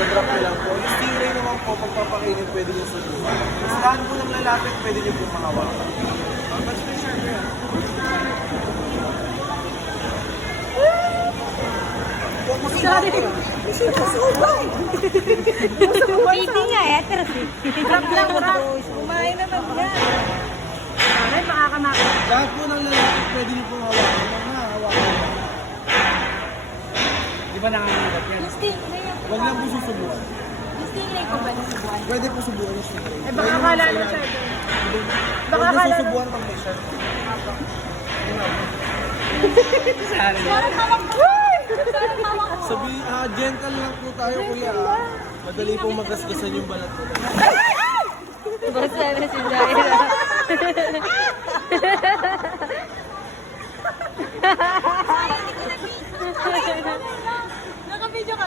Drop nyo lang po. Yung stingray naman po, pagpapakainin, pwede nyo subukan. Sa lahat po ng lalapit, pwede nyo po mahawakan. Mas may sharp yan. Hindi nga eh. Drop lang, drop. Kumain naman yan. Ay, makakamakit. Lahat po ng lalapit, pwede nyo po hawakan. Hawakan. Di ba nangangagat yan? Yung stingray ako. Huwag lang po susubukan. Yung stingray ko ba nasubuan? Pwede po subukan yung stingray. Eh, baka akala nyo siya. Huwag nyo susubukan pag may sharp. Parang hawak ko. Parang hawak ko. Sabi, gentle lang po tayo, kuya. Madali pong magasgasan yung balat mo. Basta na si Jaira. Ay, hindi ko na